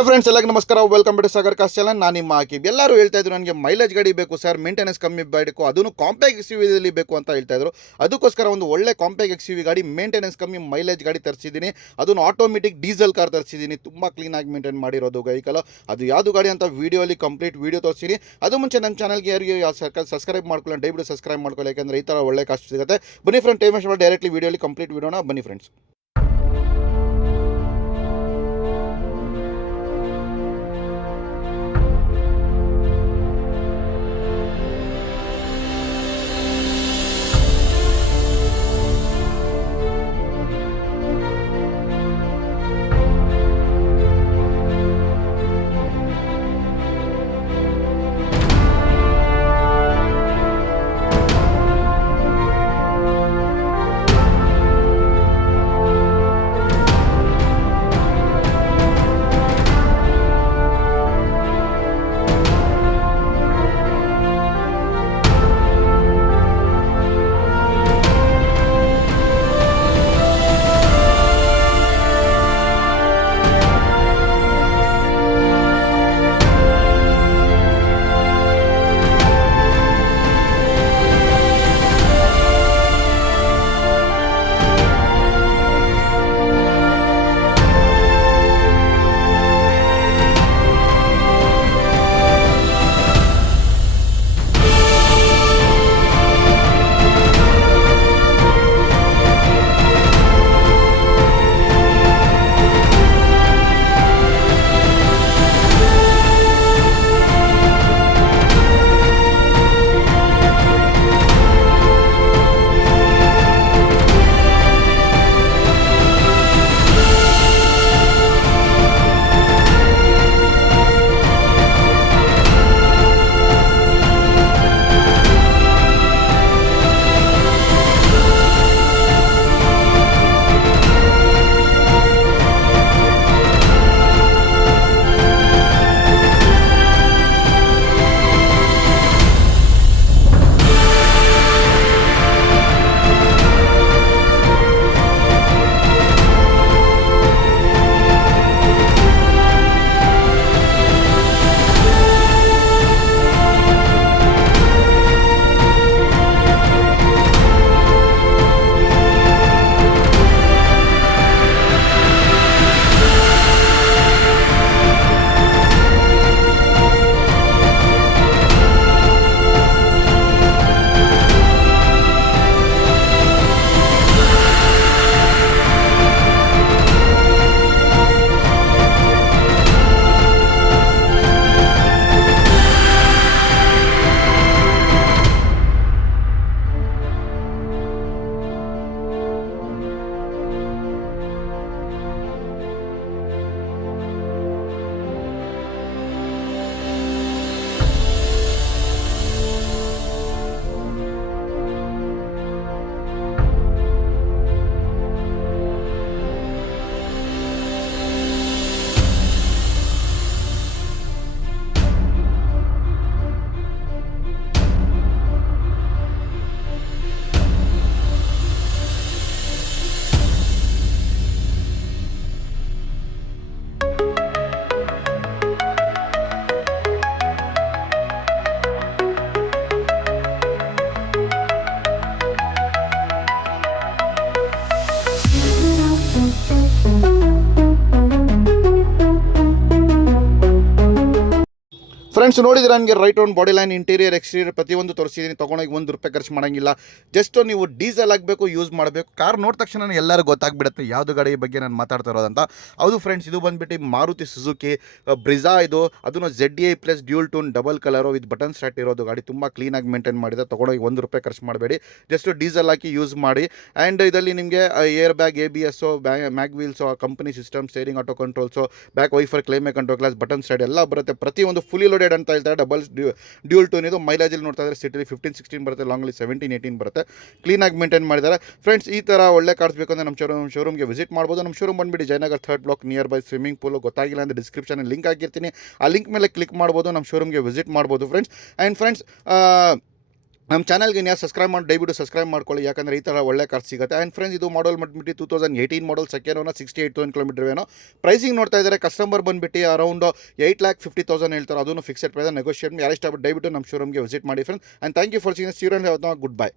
Hi friends, ಎಲ್ಲರಿಗೂ ನಮಸ್ಕಾರ. Welcome to Sagar ಕಾಸ್ ಚಾನಲ್. ನಾನು ನಿಮ್ಮ ಆಕಿಬ್. ಎಲ್ಲರೂ ಹೇಳ್ತಾ ಇದ್ರು ನನಗೆ ಮೈಲೇಜ್ ಗಾಡಿ ಬೇಕು ಸರ್, ಮೇಂಟೆನೆನ್ಸ್ ಕಮ್ಮಿ ಬೇಕು, ಅದನ್ನು ಕಾಂಪ್ಯಾಕ್ಟ್ ಎಕ್ಸ್ ಯುವಿದಲ್ಲಿ ಬೇಕು ಅಂತ ಹೇಳ್ತಾ ಇದ್ರು. ಅದಕ್ಕೋಸ್ಕರ ಒಂದು ಒಳ್ಳೆ ಕಾಂಪ್ಯಾಕ್ಟ್ ಎಕ್ಸ್ ಯುವಿ ಗಾಡಿ, ಮೇಂಟೆನೆನ್ಸ್ ಕಮ್ಮಿ, ಮೈಲೇಜ್ ಗಾಡಿ ತರಿಸಿದ್ದೀನಿ. ಅದನ್ನು ಆಟೋಮೆಟಿಕ್ ಡೀಸೆಲ್ ಕಾರ್ ತರಿಸಿದ್ದೀನಿ. ತುಂಬ ಕ್ಲೀನಾಗಿ ಮೇಂಟೈನ್ ಮಾಡಿರೋದು ವೆಹಿಕಲ್. ಅದು ಯಾವುದು ಗಾಡಿ ಅಂತ ವೀಡಿಯೋಲಿ ಕಂಪ್ಲೀಟ್ ವೀಡಿಯೋ ತೋರಿಸ್ತೀನಿ. ಅದು ಮುಂಚೆ ನನ್ನ ಚಾನಲ್ಗೆ ಯಾರಿಗೆ ಸಬ್ಸ್ಕ್ರೈಬ್ ಮಾಡ್ಕೊಳ್ಳಿ, ದಯವಿಟ್ಟು ಸಬ್ಸ್ಕ್ರೈಬ್ ಮಾಡ್ಕೊಳ್ಳಿ, ಯಾಕಂದರೆ ಈ ಥರ ಒಳ್ಳೆ ಕಾಸ್ಟ್ ಸಿಗುತ್ತೆ. ಬನ್ನಿ ಫ್ರೆಂಡ್, ಟೈಮ್ ವೇಸ್ಟ್ ಮಾಡಿ ಡೈರೆಕ್ಟ್ಲಿ ವೀಡಿಯೋಲಿ ಕಂಪ್ಲೀಟ್ ವೀಡಿಯೋನ ಬನ್ನಿ ಫ್ರೆಂಡ್ಸ್. ಫ್ರೆಂಡ್ಸ್, ನೋಡಿದ್ರೆ ನನಗೆ right round body line, interior, exterior ಪ್ರತಿಯೊಂದು ತೋರಿಸಿದ್ದೀನಿ. ತೊಗೊಂಡೋಗಿ ₹1 ಖರ್ಚು ಮಾಡೋಂಗಿಲ್ಲ. ಜಸ್ಟ್ ನೀವು ಡೀಸೆಲ್ ಆಗಬೇಕು, ಯೂಸ್ ಮಾಡಬೇಕು. ಕಾರ್ ನೋಡಿದ ತಕ್ಷಣ ಎಲ್ಲರೂ ಗೊತ್ತಾಗ್ಬಿಡುತ್ತೆ ಯಾವುದು ಗಾಡಿ ಬಗ್ಗೆ ನಾನು ಮಾತಾಡ್ತಾ ಇರೋದಂತ. ಹೌದು ಫ್ರೆಂಡ್ಸ್, ಇದು ಬಂದುಬಿಟ್ಟು ಮಾರುತಿ ಸುಜುಕಿ ಬ್ರಿಜಾ. ಇದು ಅದನ್ನು ZDI plus dual tone double colour with button start ಇರೋದು ಗಾಡಿ. ತುಂಬ ಕ್ಲೀನಾಗಿ ಮೇಂಟೈನ್ ಮಾಡಿದೆ. ತೊಗೊಂಡೋಗಿ ₹1 ಖರ್ಚು ಮಾಡಬೇಡಿ. ಜಸ್ಟ್ ಡೀಸೆಲ್ ಹಾಕಿ ಯೂಸ್ ಮಾಡಿ. ಆ್ಯಂಡ್ ಇದರಲ್ಲಿ ನಿಮಗೆ ಏರ್ ಬ್ಯಾಗ್, ABS, ಮ್ಯಾಗ್ wheels, company system, steering auto controls, back wiper, climate control glass, button start ಎಲ್ಲ ಬರುತ್ತೆ. ಪ್ರತಿಯೊಂದು ಫುಲ್ಲಿ ಲೋಡೆಡ್ ಅಂತ ಹೇಳ್ತಾರೆ. ಡಬಲ್ ಡ್ಯೂಲ್ ಟೋನ್ ಇದು. ಮೈಲೇಜಲ್ಲಿ ನೋಡ್ತಾ ಇದ್ದಾರೆ ಸಿಟಿಲಿ 15-16 ಬರುತ್ತೆ, ಲಾಂಗಲ್ಲಿ 17-18 ಬರುತ್ತೆ. ಕ್ಲೀನಾಗಿ ಮೇಂಟೈನ್ ಮಾಡಿದ್ದಾರೆ ಫ್ರೆಂಡ್ಸ್. ಈ ಥರ ಒಳ್ಳೆ ಕಾರ್ಸ್ ಬೇಕಂದರೆ ನಮ್ಮ ಶೋರೂಮ್ಗೆ ವಿಸಿಟ್ ಮಾಡ್ಬೋದು. ನಮ್ಮ ಶೋರೂಮ್ ಬಂದುಬಿಟ್ಟು Jayanagar 3rd block, nearby swimming pool. ಗೊತ್ತಾಗಿಲ್ಲ ಅಂದರೆ ಡಿಸ್ಕ್ರಿಪ್ಷನಲ್ಲಿ ಲಿಂಕ್ ಹಾಕಿರ್ತೀನಿ. ಆ ಲಿಂಕ್ ಮೇಲೆ ಕ್ಲಿಕ್ ಮಾಡ್ಬೋದು, ನಮ್ಮ ಶೋರೂಮ್ಗೆ ವಿಸಿಟ್ ಮಾಡ್ಬೋದು ಫ್ರೆಂಡ್ಸ್. ಆ್ಯಂಡ್ ಫ್ರೆಂಡ್ಸ್, ನಮ್ಮ ಚಾನಲ್ಗೆ ನೀವು ಸಬ್ಸ್ಕ್ರೈಬ್ ಮಾಡಿ ದಯವಿಟ್ಟು ಸಬ್ಸ್ಕ್ರೈಬ್ ಮಾಡ್ಕೊಳ್ಳಿ, ಯಾಕಂದರೆ ಈ ಥರ ಒಳ್ಳೆ ಕಾರ್ ಸಿಗುತ್ತೆ. ಆ್ಯಂಡ್ ಫ್ರೆಂಡ್ಸ್, ಇದು ಮಾಡಲ್ ಬಂದುಬಿಟ್ಟು 2018 ಮಾಡಲ್, ಸೆಕೆಂಡ್ ಓನರ್, 68,000 ಕಿಲೋಮೀಟರ್ ಏನೋ ಪ್ರೈಸಿಂಗ್ ನೋಡ್ತಾ ಇದ್ದಾರೆ. ಕಸ್ಟಮರ್ ಬಂದುಬಿಟ್ಟು ಅರೌಂಡ್ 8,50,000 ಹೇಳ್ತಾರೆ, ಅದನ್ನು ಫಿಕ್ಸೆಡ್ ಪ್ರೈಸ್, ನೆಗೋಷಿಯೇಟ್. ಯಾರು ಇಷ್ಟಪಟ್ಟು ದಯವಿಟ್ಟು ನಮ್ಮ ಶೋರೂಮ್ಗೆ ವಿಸಿಟ್ ಮಾಡಿ friends. And thank you for seeing. Good by.